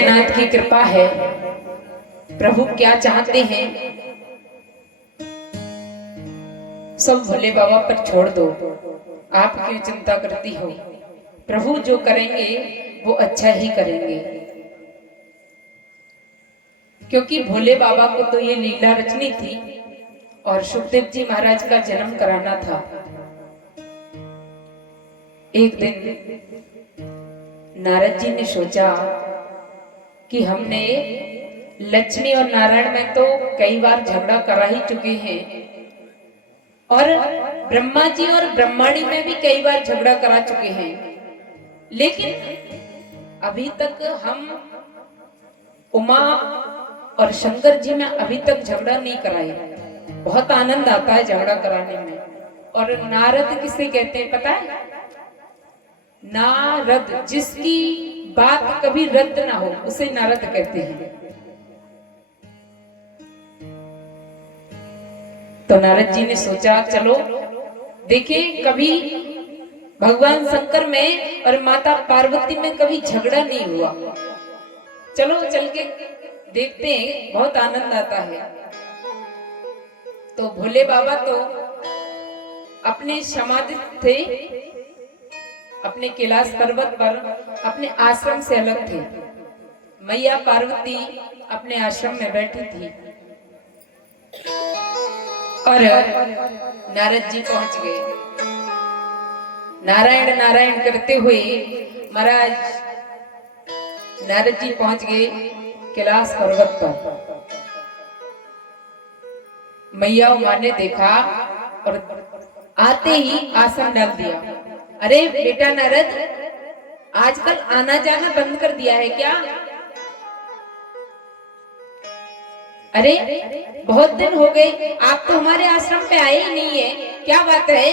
नाथ की कृपा है। प्रभु क्या चाहते हैं सब भोले बाबा पर छोड़ दो। आप क्यों चिंता करती हो? प्रभु जो करेंगे वो अच्छा ही करेंगे, क्योंकि भोले बाबा को तो ये लीला रचनी थी और सुखदेव जी महाराज का जन्म कराना था। एक दिन नारद जी ने सोचा कि हमने लक्ष्मी और नारायण में तो कई बार झगड़ा करा ही चुके हैं और ब्रह्मा जी और ब्रह्माणी में भी कई बार झगड़ा करा चुके हैं, लेकिन अभी तक हम उमा और शंकर जी में अभी तक झगड़ा नहीं कराए। बहुत आनंद आता है झगड़ा कराने में। और नारद किसे कहते हैं पता है? नारद, जिसकी बात कभी रद्द ना हो उसे नारद कहते हैं। तो नारद जी ने सोचा चलो देखिए, कभी भगवान शंकर में और माता पार्वती में कभी झगड़ा नहीं हुआ, चलो चल के देखते हैं, बहुत आनंद आता है। तो भोले बाबा तो अपने समाधि थे, अपने कैलाश पर्वत पर अपने आश्रम से अलग थे। मैया पार्वती अपने आश्रम में बैठी थी और नारद जी पहुंच गए। नारायण नारायण करते हुए महाराज नारद जी पहुंच गए कैलाश पर्वत पर। मैया उमा ने देखा और आते ही आसन डाल दिया। अरे बेटा नारद, आजकल आना जाना बंद कर दिया है क्या? अरे बहुत दिन हो गए, आप तो हमारे आश्रम पे आए ही नहीं है, क्या बात है?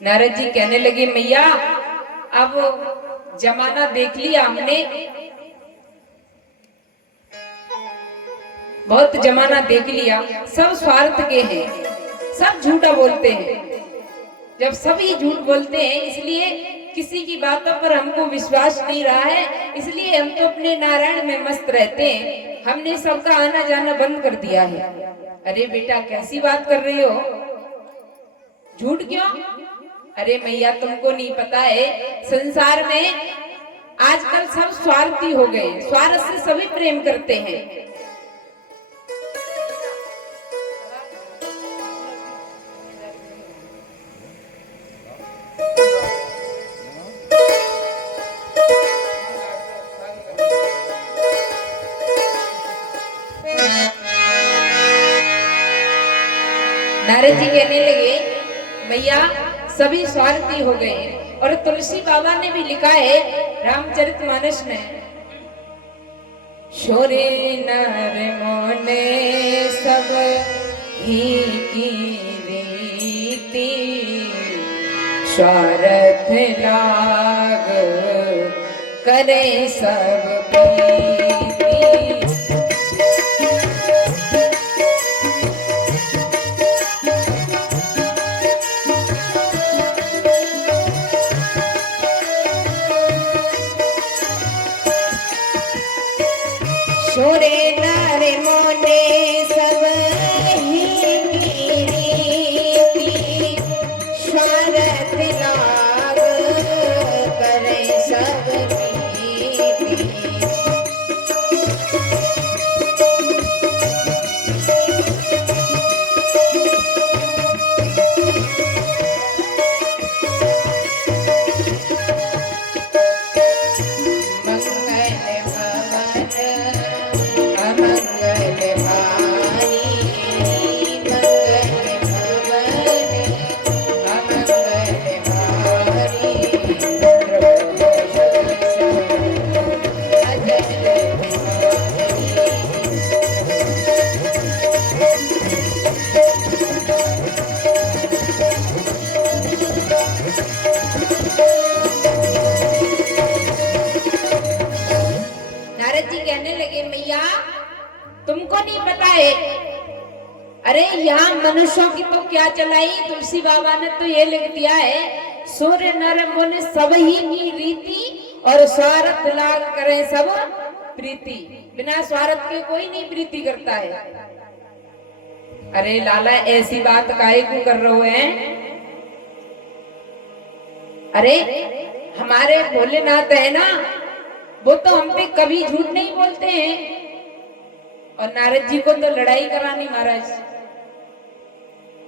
नारद जी कहने लगे मैया, अब जमाना देख लिया हमने, बहुत जमाना देख लिया, सब स्वार्थ के हैं, सब झूठा बोलते हैं। जब सब ही झूठ बोलते हैं इसलिए किसी की बातों पर हमको विश्वास नहीं रहा है, इसलिए हम तो अपने नारायण में मस्त रहते हैं, हमने सबका आना जाना बंद कर दिया है। अरे बेटा कैसी बात कर रही हो, झूठ क्यों? अरे मैया तुमको नहीं पता है, संसार में आजकल सब स्वार्थी हो गए, स्वार्थ से सभी प्रेम करते हैं। नारद जी कहने लगे भैया सभी स्वार्थी हो गए। और तुलसी बाबा ने भी लिखा है रामचरितमानस में, शोरे नर मोने सब ही की रीति, स्वार्थ लाग करे सब प्रीति। छोरे नारे मोने सब ही रीति, स्वार्थ लाग करे सब प्रीति। तुमको नहीं पता है? अरे यहाँ मनुष्यों की तो क्या चलाई, तुलसी बाबा ने तो ये लिख दिया है, सूर्य नर मुनि सब ही की रीति, और स्वार्थ लाग करे सब प्रीति। बिना स्वार्थ के कोई नहीं प्रीति करता है। अरे लाला ऐसी बात काहे को कर रहे हैं? अरे हमारे भोलेनाथ है ना, वो तो हम पे कभी झूठ नहीं बोलते हैं। और नारद जी को तो लड़ाई करानी महाराज।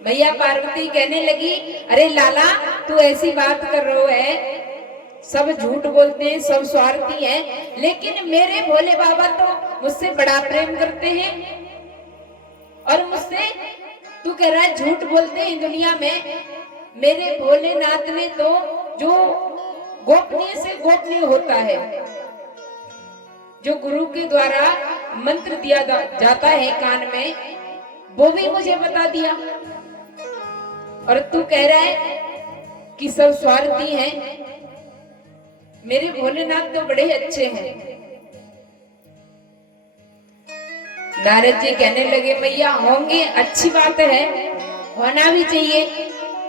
भैया पार्वती कहने लगी, अरे लाला तू ऐसी बात कर रहे है, सब झूठ बोलते हैं, सब स्वार्थी हैं, लेकिन मेरे भोले बाबा तो मुझसे बड़ा प्रेम करते हैं। और मुझसे तू कह रहा है झूठ बोलते हैं दुनिया में। मेरे भोलेनाथ ने तो जो गोपनीय से गोपनीय होता है, जो गुरु के द्वारा मंत्र दिया जाता है कान में, वो भी मुझे बता दिया। और तू कह रहा है कि सब स्वार्थी हैं। मेरे भोलेनाथ तो बड़े अच्छे हैं। नारद जी कहने लगे, मैया होंगे, अच्छी बात है, होना भी चाहिए,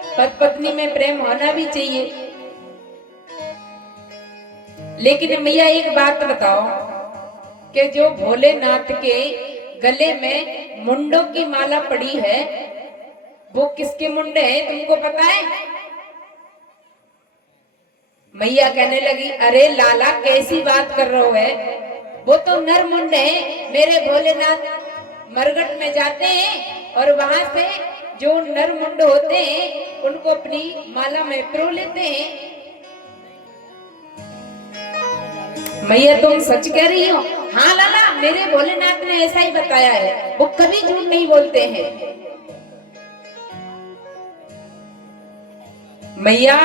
पति पत्नी में प्रेम होना भी चाहिए। लेकिन मैया एक बात बताओ कि जो भोलेनाथ के गले में मुंडों की माला पड़ी है, वो किसके मुंडे हैं तुमको पता है? मैया कहने लगी, अरे लाला कैसी बात कर रहे हो है, वो तो नर मुंड है। मेरे भोलेनाथ मरघट में जाते हैं और वहां से जो नर मुंड होते हैं उनको अपनी माला में पिरो लेते हैं। मैया तुम सच कह रही हो? हाँ लाला, मेरे भोलेनाथ ने ऐसा ही बताया है, वो कभी झूठ नहीं बोलते हैं। मैया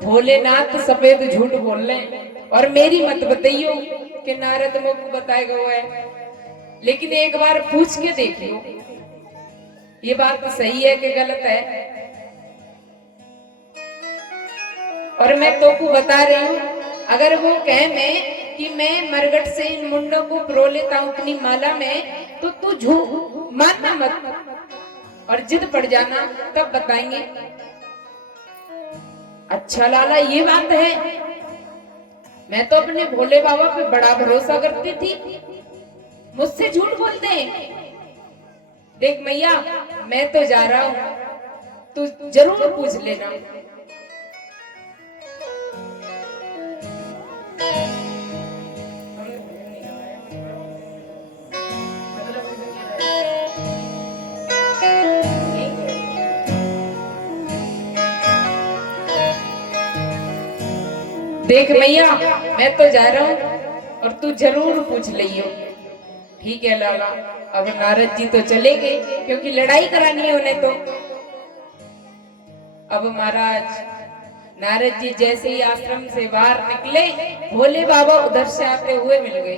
भोलेनाथ सफेद झूठ बोल रहे, और मेरी मत बताइयो कि नारद मुख बताएगा वो है। लेकिन एक बार पूछ के देखियो, ये बात सही है कि गलत है। और मैं तो को बता रही हूँ, अगर वो कहे मैं कि मैं मरघट से इन मुंडों को पिरो लेता हूँ अपनी माला में, तो तू झूठ मानना मत और जिद पड़ जाना, तब बताएंगे। अच्छा लाला ये बात है, मैं तो अपने भोले बाबा पे बड़ा भरोसा करती थी, मुझसे झूठ बोलते हैं। देख मैया, मैं तो जा रहा हूं, तू जरूर पूछ लेना। देख मैया, मैं तो जा रहा हूँ और तू जरूर पूछ लियो। ठीक है लाला। अब नारद जी तो चले गए क्योंकि लड़ाई करानी है उन्हें। तो अब महाराज नारद जी जैसे ही आश्रम से बाहर निकले, भोले बाबा उधर से आते हुए मिल गए।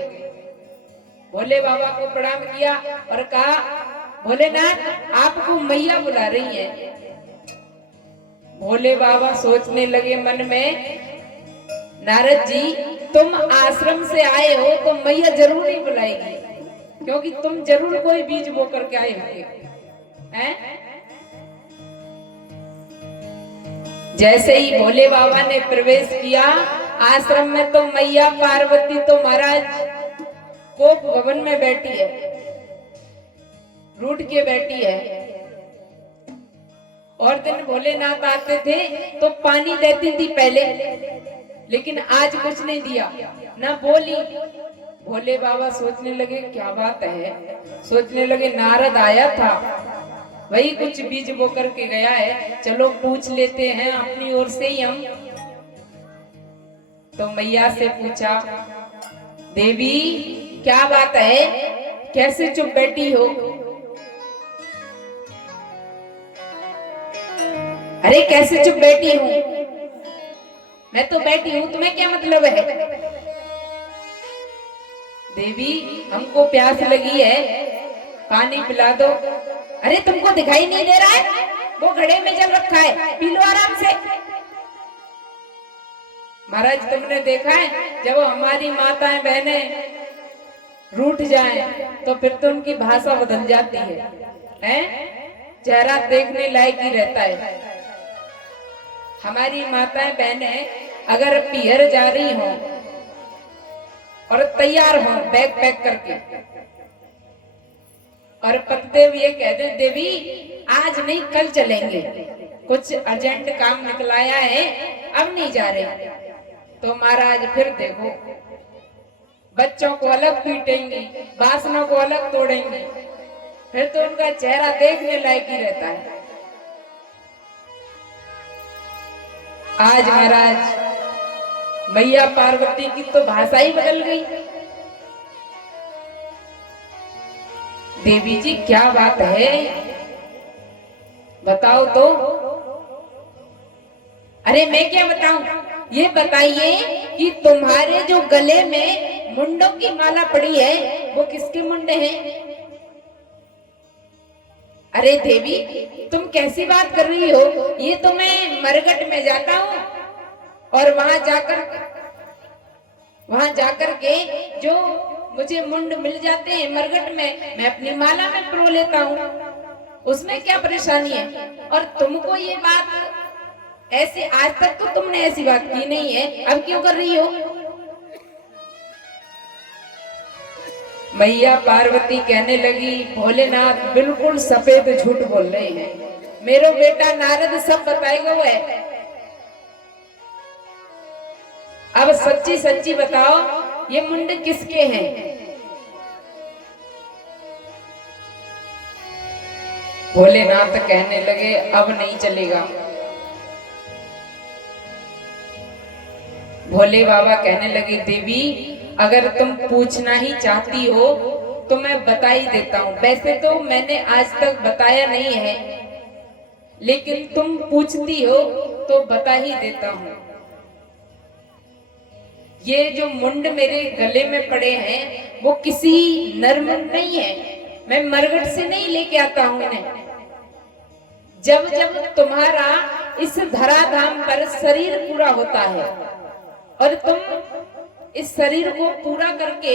भोले बाबा को प्रणाम किया और कहा, भोलेनाथ आपको मैया बुला रही है। भोले बाबा सोचने लगे मन में, नारद जी तुम आश्रम से आए हो तो मैया जरूर ही बुलाएगी, क्योंकि तुम जरूर कोई बीज बो करके आए होंगे हैं। जैसे ही भोले बाबा ने प्रवेश किया आश्रम में, तो मैया पार्वती तो महाराज कोप भवन में बैठी है, रूठ के बैठी है। और दिन भोलेनाथ आते थे तो पानी देती थी पहले, लेकिन आज कुछ नहीं दिया, ना बोली। भोले बाबा सोचने लगे क्या बात है, सोचने लगे नारद आया था, वही कुछ बीज बो करके गया है, चलो पूछ लेते हैं अपनी ओर से ही हम। तो मैया से पूछा, देवी क्या बात है, कैसे चुप बैठी हो? अरे कैसे चुप बैठी हूँ? मैं तो बैठी हूँ, तुम्हें क्या मतलब है? देवी हमको प्यास लगी है, पानी पिला दो। अरे तुमको दिखाई नहीं दे रहा है, वो घड़े में जल रखा है, पी लो आराम से। महाराज तुमने देखा है, जब हमारी माताएं बहनें रूठ जाएं तो फिर तो उनकी भाषा बदल जाती है, चेहरा देखने लायक ही रहता है। हमारी माताएं बहनें अगर पीहर जा रही हो और तैयार हो बैग पैक करके, और पतिदेव ये कह दे देवी आज नहीं कल चलेंगे, कुछ अर्जेंट काम निकलाया है अब नहीं जा रहे, तो महाराज फिर देखो बच्चों को अलग पीटेंगी, बासनों को अलग तोड़ेंगी, फिर तो उनका चेहरा देखने लायक ही रहता है। आज महाराज मैया पार्वती की तो भाषा ही बदल गई। देवी जी क्या बात है बताओ तो। अरे मैं क्या बताऊं, ये बताइए कि तुम्हारे जो गले में मुंडों की माला पड़ी है वो किसके मुंडे हैं? अरे देवी तुम कैसी बात कर रही हो, ये तो मैं मरघट में जाता हूँ और वहां जाकर के जो मुझे मुंड मिल जाते हैं मरघट में, मैं अपनी माला में परो लेता हूँ, उसमें क्या परेशानी है? और तुमको ये बात ऐसे आज तक तो तुमने ऐसी बात की नहीं है, अब क्यों कर रही हो? मैया पार्वती कहने लगी भोलेनाथ बिल्कुल सफेद झूठ बोल रहे हैं, मेरा बेटा नारद सब बताएगा वो है। अब सच्ची सच्ची बताओ ये मुंड किसके हैं? भोलेनाथ कहने लगे अब नहीं चलेगा। भोले बाबा कहने लगे देवी अगर तुम पूछना ही चाहती हो तो मैं बता ही देता हूं, वैसे तो मैंने आज तक बताया नहीं है, लेकिन तुम पूछती हो तो बता ही देता हूं। ये जो मुंड मेरे गले में पड़े हैं वो किसी नरमुंड नहीं है, मैं मरघट से नहीं लेके आता हूं इन्हें। जब जब तुम्हारा इस धराधाम पर शरीर पूरा होता है और तुम इस शरीर को पूरा करके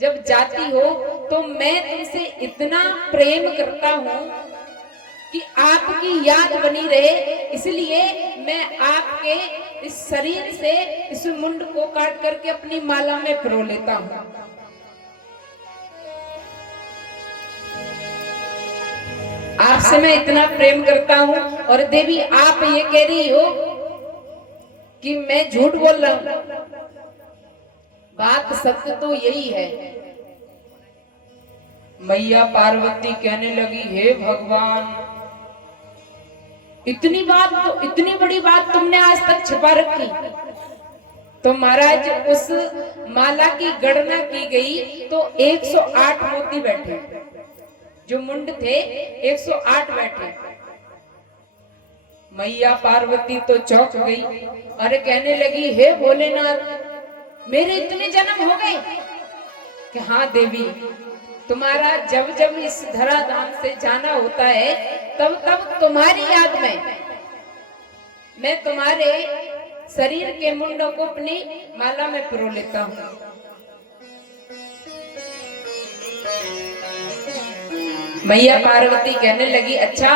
जब जाती हो तो मैं तुमसे इतना प्रेम करता हूं कि आपकी याद बनी रहे, इसलिए मैं आपके इस शरीर से इस मुंड को काट करके अपनी माला में पिरो लेता हूं। आपसे मैं इतना प्रेम करता हूं और देवी आप ये कह रही हो कि मैं झूठ बोल रहा हूं। बात सत्य तो यही है। मैया पार्वती कहने लगी हे भगवान इतनी बड़ी बात तुमने आज तक छिपा रखी। तो महाराज उस माला की गणना की गई तो 108 मोती बैठे, जो मुंड थे 108 बैठे। मैया पार्वती तो चौंक गई, अरे कहने लगी हे भोलेनाथ मेरे इतने जन्म हो गए? कि हाँ देवी तुम्हारा जब जब इस धराधाम से जाना होता है तब तब तुम्हारी याद में मैं तुम्हारे शरीर के मुंडों को अपनी माला में पिरो लेता हूँ। मैया पार्वती कहने लगी अच्छा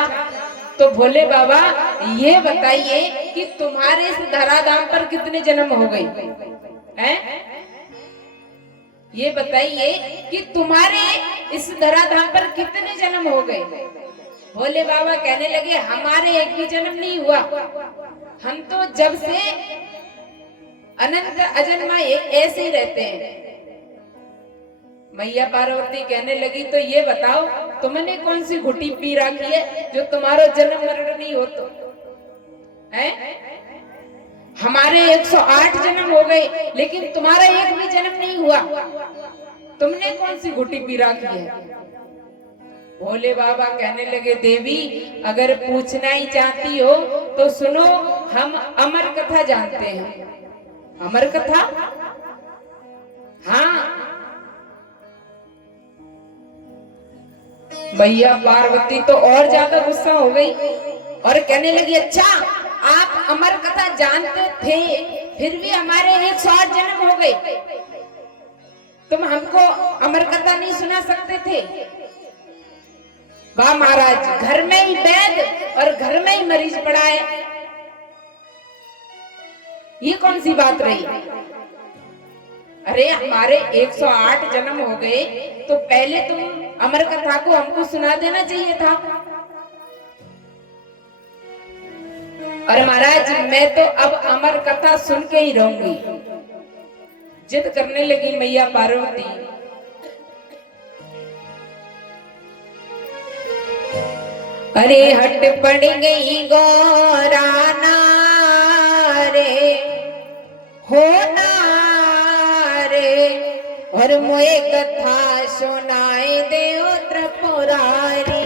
तो भोले बाबा ये बताइए कि तुम्हारे इस धराधाम पर कितने जन्म हो गए हैं? ये बताइए कि तुम्हारे इस धराधाम पर कितने जन्म हो गए? भोले बाबा कहने लगे हमारे एक भी जन्म नहीं हुआ, हम तो जब से अनंत अजन्मा ऐसे ही रहते हैं। मैया पार्वती कहने लगी तो ये बताओ तुमने कौन सी घुटी पी रखी है जो तुम्हारा जन्म मरण नहीं हो? तो है हमारे 108 जन्म हो गए लेकिन तुम्हारा एक भी जन्म नहीं हुआ, तुमने कौन सी घुटी पी रखी है? भोले बाबा कहने लगे देवी अगर पूछना ही चाहती हो तो सुनो, हम अमर कथा जानते हैं। अमर कथा? हाँ। मैया पार्वती तो और ज्यादा गुस्सा हो गई और कहने लगी अच्छा आप अमर कथा जानते थे फिर भी हमारे 108 जन्म हो गए, तुम हमको अमर कथा नहीं सुना सकते थे? वाह महाराज, घर में ही वैद और घर में ही मरीज पड़ा है, ये कौन सी बात रही? अरे हमारे 108 जन्म हो गए तो पहले तुम अमर कथा को हमको सुना देना चाहिए था। और महाराज मैं तो अब अमर कथा सुन के ही रहूंगी। जिद करने लगी मैया पार्वती। अरे हट पड़ गई गौराना रे होना रे, और मोए कथा सुनाए दे त्रिपुरारी।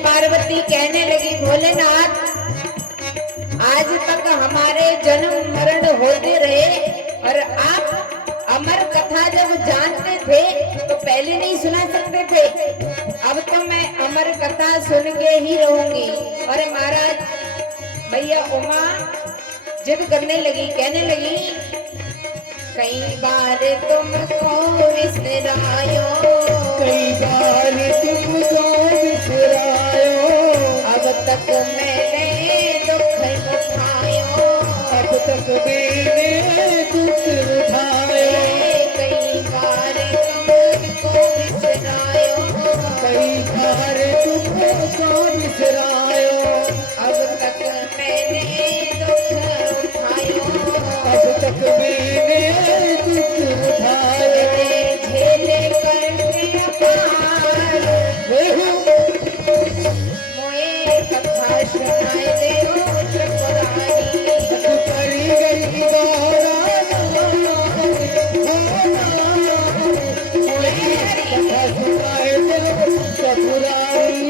पार्वती कहने लगी भोलेनाथ, आज तक हमारे जन्म मरण होते रहे और आप अमर कथा जब जानते थे तो पहले नहीं सुना सकते थे। अब तो मैं अमर कथा सुन के ही रहूंगी। और महाराज भैया उमा जिद करने लगी, कहने लगी कई बार तुमको विसरायो, कई बार तुमको विसरायो, अब तक मैंने दुख उठायो, अब तक मैंने दुख उठायो। कई बार तुमको विसरायो, कई बार तुमको विसरायो, अब तक मैंने दुख उठायो, अब तक मैंने दुख उठायो। झेले करके अपार मोए कथा सुनाए दे त्रिपुरारी। पड़ी गई गौराना कथा सुनाए दो त्रिपुरारी।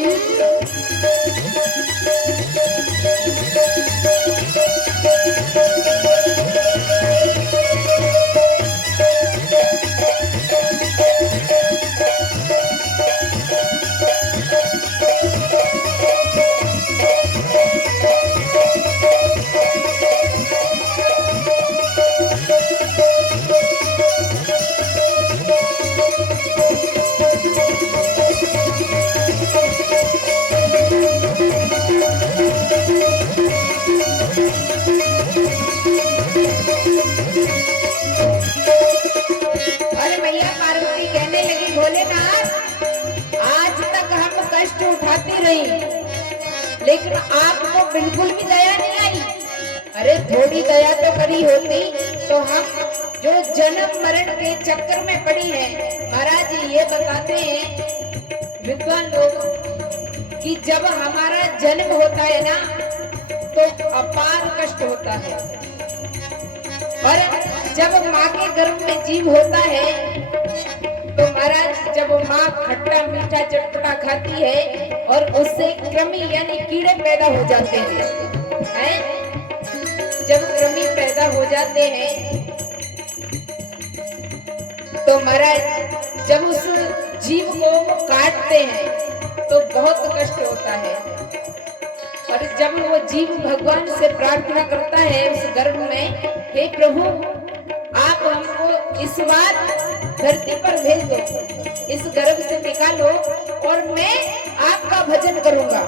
अरे मैया पार्वती कहने लगी भोलेनाथ, आज तक हम कष्ट उठाती रही लेकिन आपको बिल्कुल भी दया नहीं आई। अरे थोड़ी दया तो करी होती तो हम जो जन्म मरण के चक्कर में पड़ी है। महाराज ये बताते हैं विद्वान लोग कि जब हमारा जन्म होता है ना तो अपार कष्ट होता है, और जब माँ के गर्भ में जीव होता है तो महाराज जब माँ खट्टा मीठा चटपटा खाती है और उससे कृमि यानी कीड़े पैदा हो जाते हैं। जब कृमि पैदा हो जाते हैं तो महाराज जब उस जीव को काटते हैं तो बहुत कष्ट होता है। और जब वो जीव भगवान से प्रार्थना करता है उस गर्भ में, हे प्रभु आप हमको इस बार धरती पर भेज दो, इस गर्भ से निकालो और मैं आपका भजन करूंगा।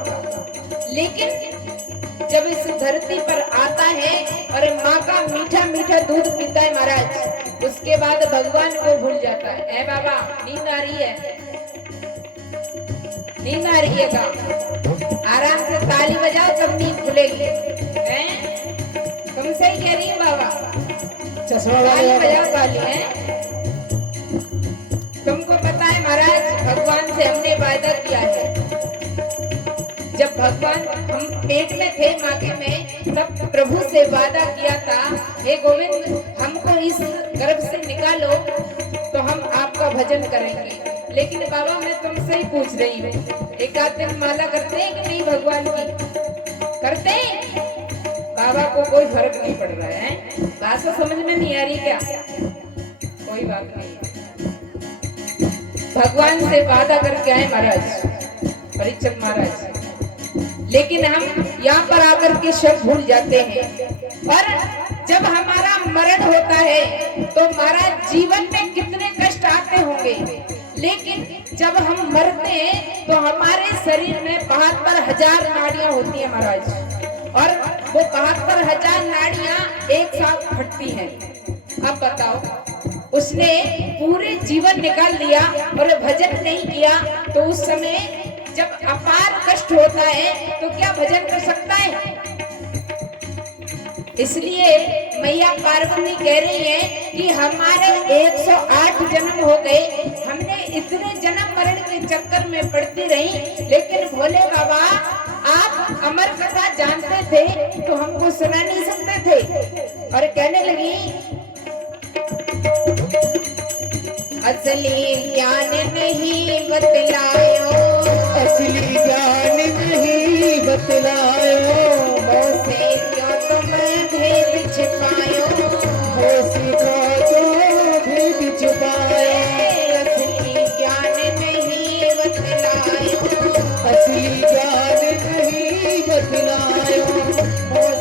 लेकिन जब इस धरती पर आता है और माँ का मीठा मीठा दूध पीता है महाराज, उसके बाद भगवान को भूल जाता है। ए बाबा, नींद आ रही है? नींद आ रही है का? आराम से ताली बजाओ तब नींद खुलेगी। हैं? तुम सही कह रही है बाबा, चश्मा ताली वाले बजाओ, ताली है। तुमको पता है महाराज, भगवान से हमने वादा किया है, जब भगवान हम पेट में थे माँ के में, तब प्रभु से वादा किया था, हे गोविंद हमको इस गर्भ से निकालो तो हम आपका भजन करेंगे। लेकिन बाबा मैं तुमसे ही पूछ रही हूँ, एक आध दिन माला करते हैं कि नहीं भगवान की? करते हैं? बाबा को कोई फर्क नहीं पड़ रहा है। भाषा समझ में नहीं आ रही क्या? कोई बात नहीं, भगवान से वादा करके आए महाराज, परीक्षक महाराज, लेकिन हम यहाँ पर आकर के शब्द भूल जाते हैं। और जब हमारा मरण होता है तो महाराज जीवन में कितने कष्ट आते होंगे, लेकिन जब हम मरते हैं तो हमारे शरीर में 72,000 नाड़ियां होती है महाराज, और वो 72,000 नाड़ियां एक साथ फटती हैं। अब बताओ, उसने पूरे जीवन निकाल लिया और भजन नहीं किया, तो उस समय जब अपार कष्ट होता है तो क्या भजन कर सकता है? इसलिए मैया पार्वती कह रही है कि हमारे 108 जन्म हो गए, हमने इतने जन्म मरण के चक्कर में पड़ती रही, लेकिन भोले बाबा आप अमर कथा जानते थे तो हमको सुना नहीं सकते थे। और कहने लगी, असली ज्ञान नहीं बतलायो, असली ज्ञान नहीं बतलायो, से क्यों तुम भेद छिपायो, हो सीखो तो भेद छुपाए, असली ज्ञान नहीं बतलायो, असली ज्ञान नहीं बतलायो,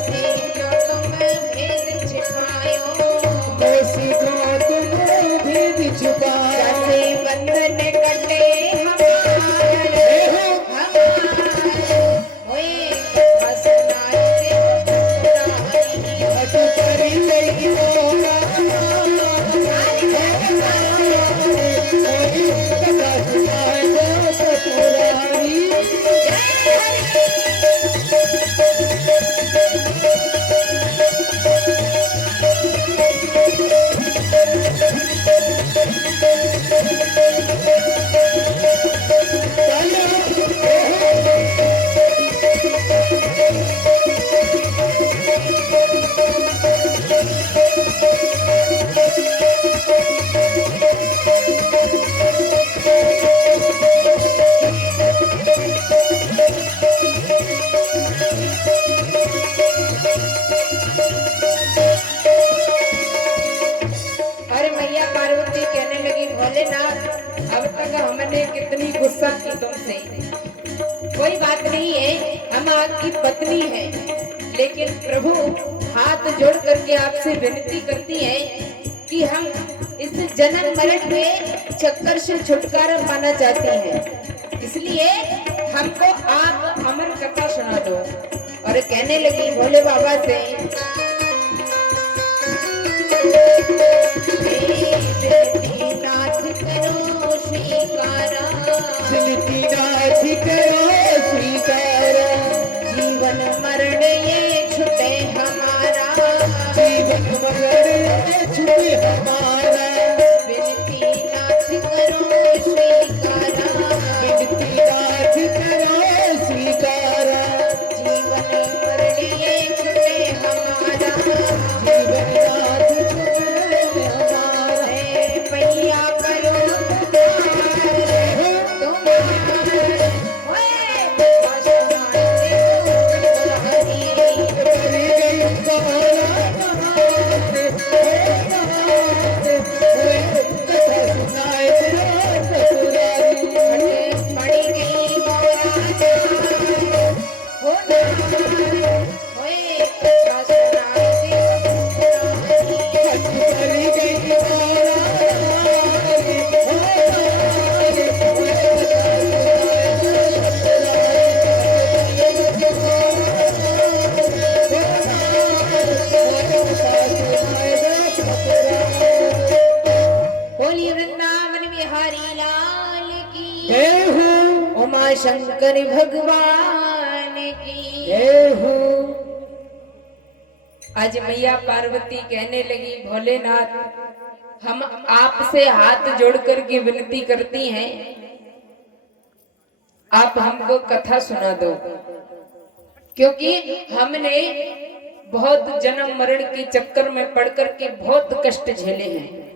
से क्यों तुम भेद छिपायो, हो सीखो तुम भेद छुपाए, जैसे बंधन कटे हमारे, होए हंसना हट कर नहीं होगा, कथा सुनाए तो पुरानी, अरे मैया पार्वती कहने लगी, भोलेनाथ अब तक हमने कितनी गुस्सा की तुमसे, कोई बात नहीं है, हम आपकी पत्नी हैं, लेकिन प्रभु हाथ जोड़ करके आपसे विनती करती है कि हम इस जन्म मरण के चक्कर से छुटकारा पाना चाहती हैं, इसलिए हमको आप अमर कथा सुना दो। और कहने लगी भोले बाबा से, नाथ करो स्वीकारा, विनती नाथ करो स्वीकारा, जीवन मरण ये छुटे हमारा, जीवन मरण छुटे हमारा, विनती नाथ करो स्वीकारा, विनती नाथ करो स्वीकारा, जीवन मरण ये छुटे हमारा, जीवन नाथ छुटे हमारा, पैया करो करी गई कहाना, शंकर भगवान की। जय हो। आज मैया पार्वती कहने लगी, भोलेनाथ, हम आपसे हाथ जोड़कर के विनती करती हैं, आप हमको कथा सुना दो, क्योंकि हमने बहुत जन्म मरण के चक्कर में पड़ कर के बहुत कष्ट झेले हैं।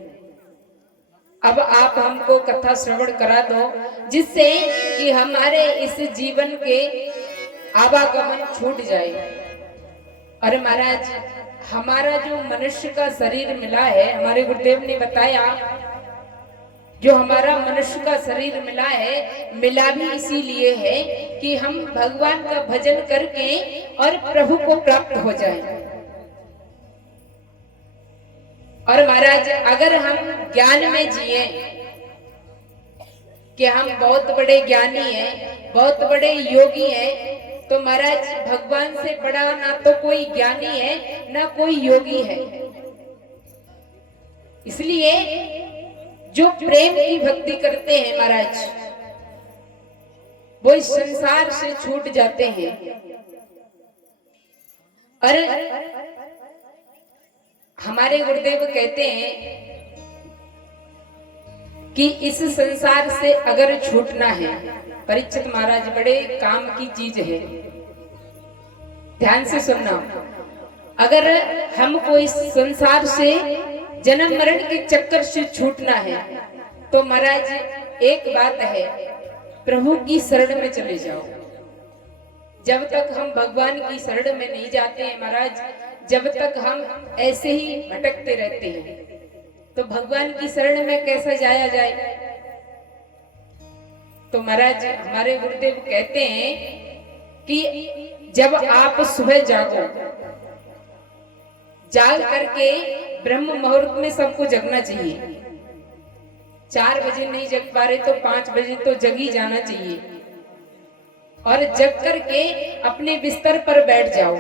अब आप हमको कथा श्रवण करा दो, जिससे कि हमारे इस जीवन के आवागमन छूट जाए। अरे महाराज, हमारा जो मनुष्य का शरीर मिला है, हमारे गुरुदेव ने बताया, जो हमारा मनुष्य का शरीर मिला है, मिला भी इसीलिए है कि हम भगवान का भजन करके और प्रभु को प्राप्त हो जाएं। और महाराज, अगर हम ज्ञान में जिए कि हम बहुत बड़े ज्ञानी हैं, बहुत बड़े योगी हैं, तो महाराज भगवान से बड़ा ना तो कोई ज्ञानी है ना कोई योगी है। इसलिए जो प्रेम की भक्ति करते हैं महाराज, वो इस संसार से छूट जाते हैं। और हमारे गुरुदेव कहते हैं कि इस संसार से अगर छूटना है, परीक्षित महाराज, बड़े काम की चीज है, ध्यान से सुनना। अगर हमको इस संसार से जन्म मरण के चक्कर से छूटना है, तो महाराज एक बात है, प्रभु की शरण में चले जाओ। जब तक हम भगवान की शरण में नहीं जाते हैं महाराज, जब तक हम ऐसे ही भटकते रहते हैं, तो भगवान की शरण में कैसा जाया जाए। तो महाराज हमारे गुरुदेव कहते हैं कि जब आप सुबह जागो, जाग करके ब्रह्म मुहूर्त में सबको जगना चाहिए। 4 बजे नहीं जग पा रहे तो 5 बजे तो जग ही जाना चाहिए। और जग करके अपने बिस्तर पर बैठ जाओ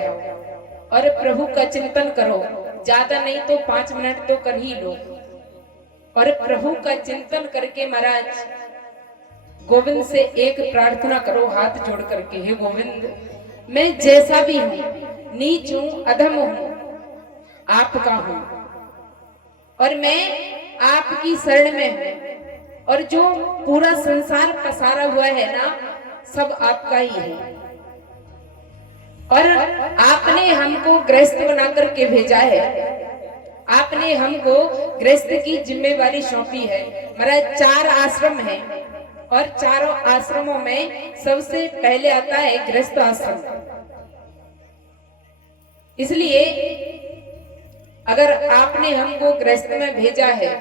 और प्रभु का चिंतन करो। ज्यादा नहीं तो 5 मिनट तो कर ही लो। और प्रभु का चिंतन करके महाराज गोविंद से एक प्रार्थना करो, हाथ जोड़ करके, हे गोविंद, मैं जैसा भी हूं, नीच हूं, अधम हूं, आपका हूं, और मैं आपकी शरण में हूं, और जो पूरा संसार पसारा हुआ है ना, सब आपका ही है। और आपने हमको गृहस्थ बना करके भेजा है, आपने हमको गृहस्थ की जिम्मेवारी सौंपी है। महाराज 4 आश्रम हैं, और चारों आश्रमों में सबसे पहले आता है गृहस्थ आश्रम। इसलिए अगर आपने हमको गृहस्थ में भेजा है,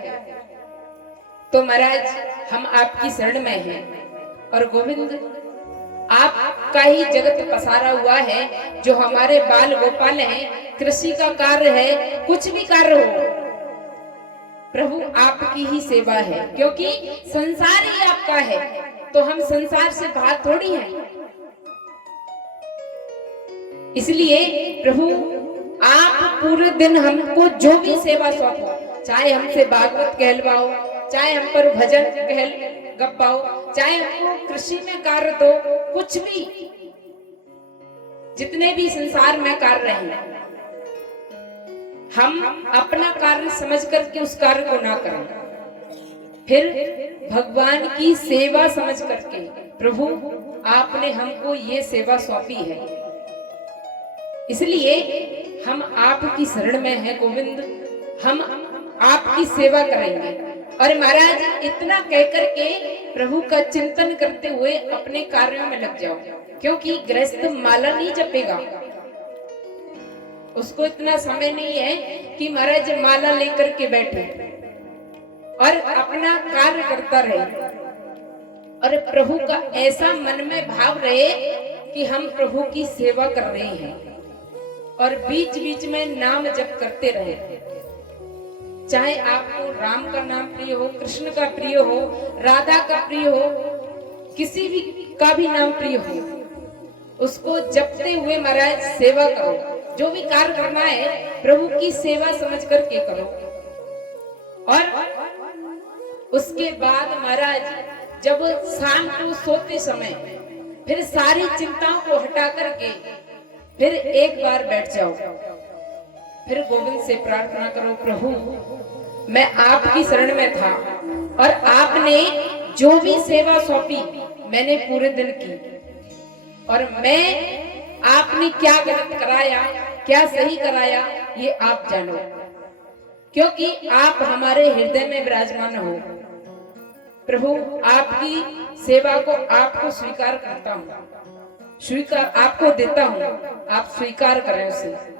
तो महाराज हम आपकी शरण में हैं। और गोविंद, आपका ही जगत पसारा हुआ है, जो हमारे बाल गोपाल हैं, कृषि का कार्य है, कुछ भी कार्य हो, प्रभु आपकी ही सेवा है, क्योंकि संसार ही आपका है, तो हम संसार से बाहर थोड़ी हैं। इसलिए प्रभु आप पूरे दिन हमको जो भी सेवा सौंपो, चाहे हमसे भागवत कहलवाओ, चाहे हम पर भजन गप्पाओ, चाहे हमको कृषि में कार्य दो, कुछ भी, जितने भी संसार में कार्य हैं, हम अपना कार्य समझ करके उस कार्य को ना करें, फिर भगवान की सेवा समझ करके, प्रभु आपने हमको ये सेवा सौंपी है, इसलिए हम आपकी शरण में हैं गोविंद, हम आपकी सेवा करेंगे। और महाराज इतना कहकर के प्रभु का चिंतन करते हुए अपने कार्यों में लग जाओ, क्योंकि गृहस्थ माला नहीं जपेगा, उसको इतना समय नहीं है कि महाराज माला लेकर के बैठे और अपना कार्य करता रहे। और प्रभु का ऐसा मन में भाव रहे कि हम प्रभु की सेवा कर रहे हैं, और बीच बीच में नाम जप करते रहे। चाहे आपको राम का नाम प्रिय हो, कृष्ण का प्रिय हो, राधा का प्रिय हो, किसी भी का भी नाम प्रिय हो, उसको जपते हुए महाराज सेवा करो। जो भी कार्य करना है प्रभु की सेवा समझ करके करो। और उसके बाद महाराज जब शाम को सोते समय फिर सारी चिंताओं को हटा करके फिर एक बार बैठ जाओ। फिर गोविंद से प्रार्थना करो, प्रभु मैं आपकी शरण में था और आपने जो भी सेवा सौंपी मैंने पूरे दिन की, और मैं आपने क्या गलत कराया क्या सही कराया ये आप जानो, क्योंकि आप हमारे हृदय में विराजमान हो। प्रभु आपकी सेवा को आपको स्वीकार करता हूँ, स्वीकार आपको देता हूँ, आप स्वीकार करें उसे।